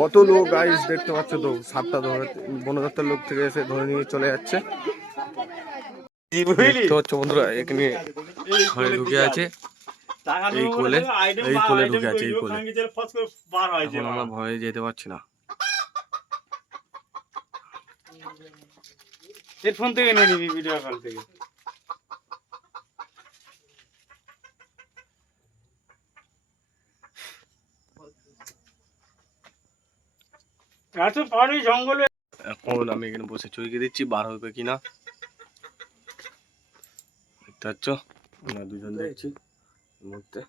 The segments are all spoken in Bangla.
কত লোক গাইস দেখতে পাচ্ছ তো, 7টা ধরে বন দপ্তর লোক থেকে এসে ধরে নিয়ে চলে যাচ্ছে। দেখতে পাচ্ছ বন্ধুরা, এখানে ঘরে ঢুকে আছে, এই কোলে ঢুকে আছে, এই কোলে। এখন আমরা ভয়ে যেতে পারছি না। ফোন থেকে নিয়ে নিবি, ভিডিও কল থেকে। এত পারি জঙ্গলে। এখন আমি এখানে বসে চুইকে দিচ্ছি, বার হবে কিনা দেখতে পাচ্ছ। আমরা দুজন দেখছি মুহূর্তে।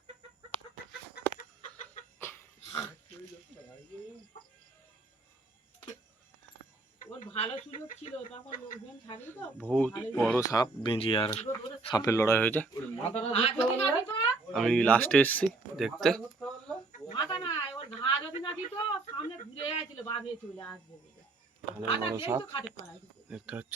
বহুত বড় সাপ, বেঁজি আর সাপের লড়াই হয়েছে। আমি লাস্টে এসেছি দেখতে। বড় সাপ দেখতে পাচ্ছ।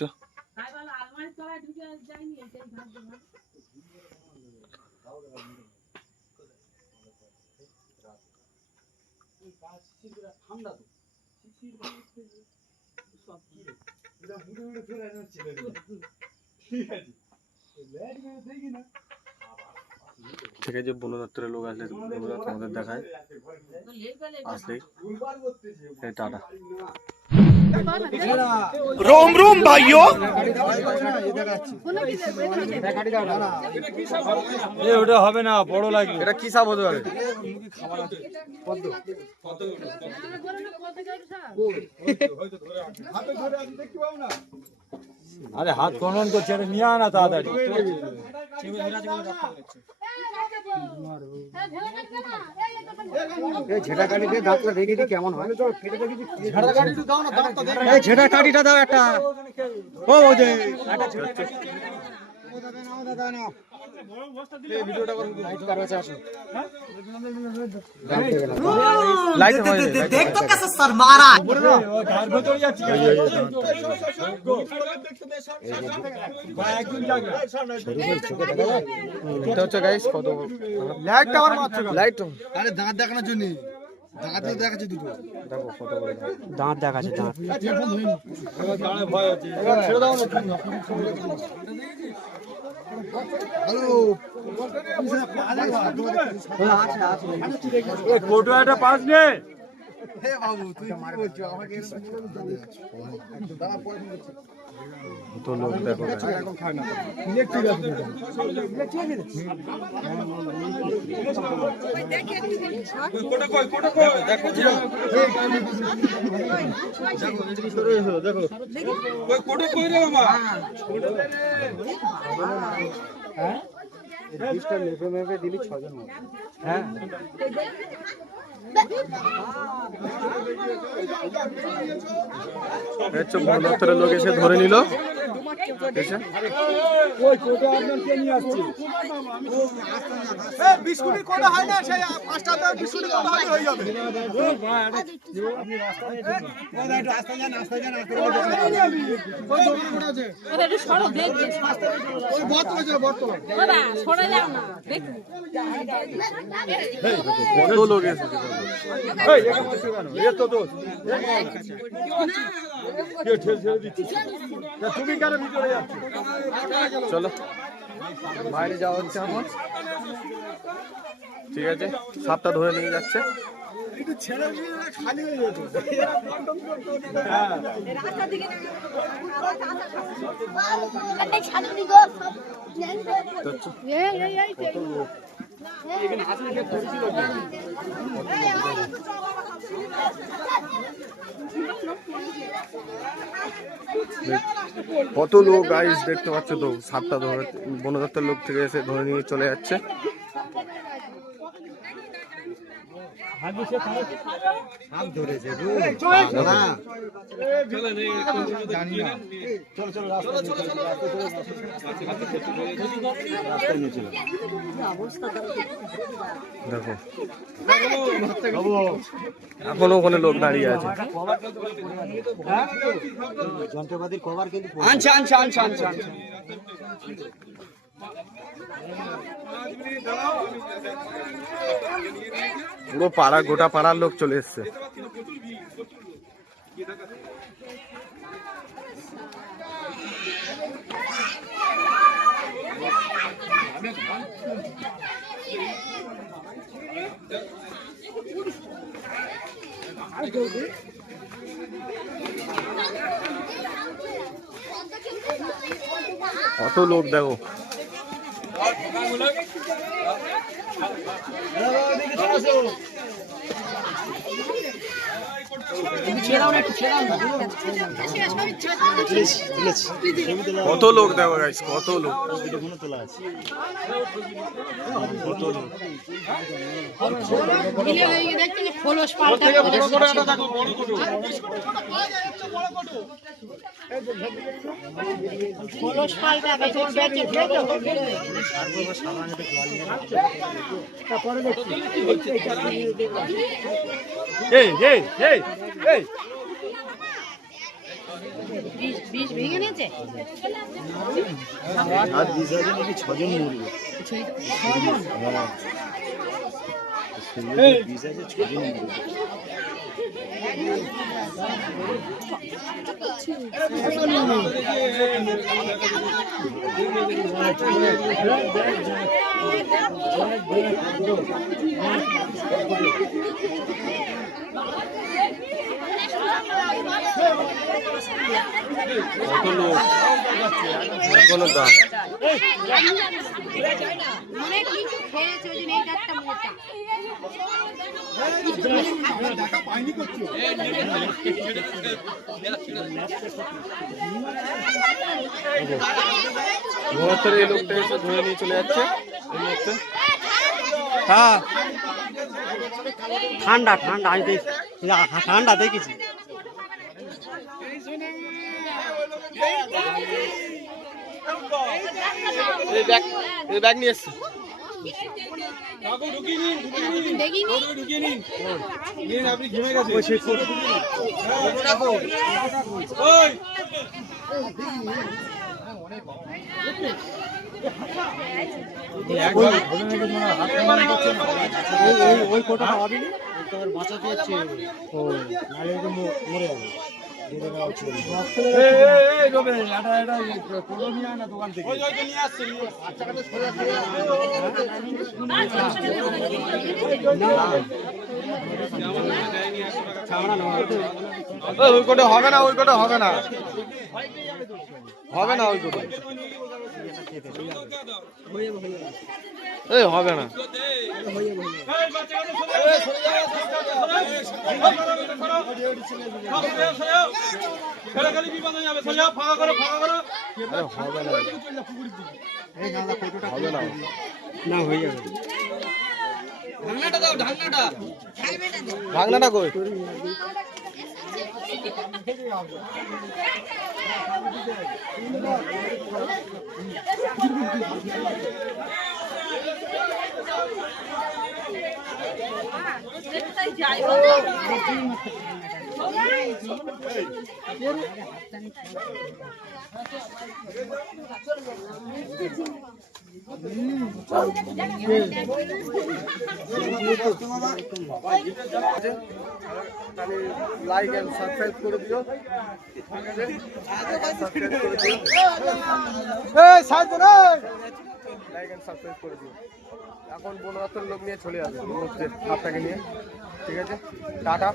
ঠিক আছে, বন দপ্তরের লোক আসলে তোমাদের দেখায়, আসলে টাটা। रोम रोम भाइयों। ওটা হবে না, বড় লাগবে। এটা কি সাপ হতে পারে? আরে হাত কনন করছে, এটা নিয়ে আনা তাড়াতাড়ি। ঝেঁটা কাঠিতে দাঁতটা দেখে দি কেমন হয়। ঝেঁটা কাঠিটা দাও একটা। ও যে দাঁত দেখানোর জন্য দাঁত দেখাচ্ছে দুটো। দেখো কত বড় দাঁত দেখাচ্ছে, দাঁত। ফটো একটা পাস নে বাবু, তুই কি বলছো আমাকে? তো লোক দেখো, মেপে দিলি 6 জন। হ্যাঁ, বন দপ্তরের লোক এসে ধরে নিল। কত লোক এসে চলো বাইরে যাওয়া হচ্ছে এখন। ঠিক আছে, সাপটা ধরে নিয়ে যাচ্ছে। কত লোক গাইস দেখতে পাচ্ছ তো, 7টা ধরে বন দপ্তরের লোক থেকে এসে ধরে নিয়ে চলে যাচ্ছে। দেখো এখনো ওখানে লোক দাঁড়িয়ে আছে। যন্ত্রপাতির কভার কিন্তু আনছে। পুরো পাড়া, গোটা পাড়ার লোক চলে এসছে। কত লোক দেখো। কত লোক দেখো গাইস, কত লোক, কত লোক। বিষ ভেঙে নিয়েছে। আর 20,000 নাকি 6 জন মরবে। 20 আছে 6 জন মরবে। কত লোক, কোনো দাম। অনেক কিছু খেয়েছে ওই জন্য এইটা একটা মোটা। ঘোরাতে এই লোকটা এসে ধরে নিয়ে চলে যাচ্ছে এই মুহূর্তে। হ্যাঁ ঠান্ডা ঠান্ডা আমি ঠান্ডা দেখেছি। এই ব্যাগ নিয়ে এসছে। আপনি ঘেমে গেছে। ওই কোটাটা হবে না, তোর বাঁচাতে যাচ্ছে। ও নালে তো মরে যাবে। দোকান থেকে ওই কোটা হবে না, ওই কোটা হবে না, হবে না, ওই কোটা এই হবে না। না হয়ে যাবে। ঢাকনাটা কই? লাইক এন্ড সাবস্ক্রাইব করে দিও। লাইক এন্ড সাবস্ক্রাইব করে দিও। এখন 15 লোক নিয়ে চলে যাবে আপনাকে নিয়ে। ঠিক আছে, টাটা।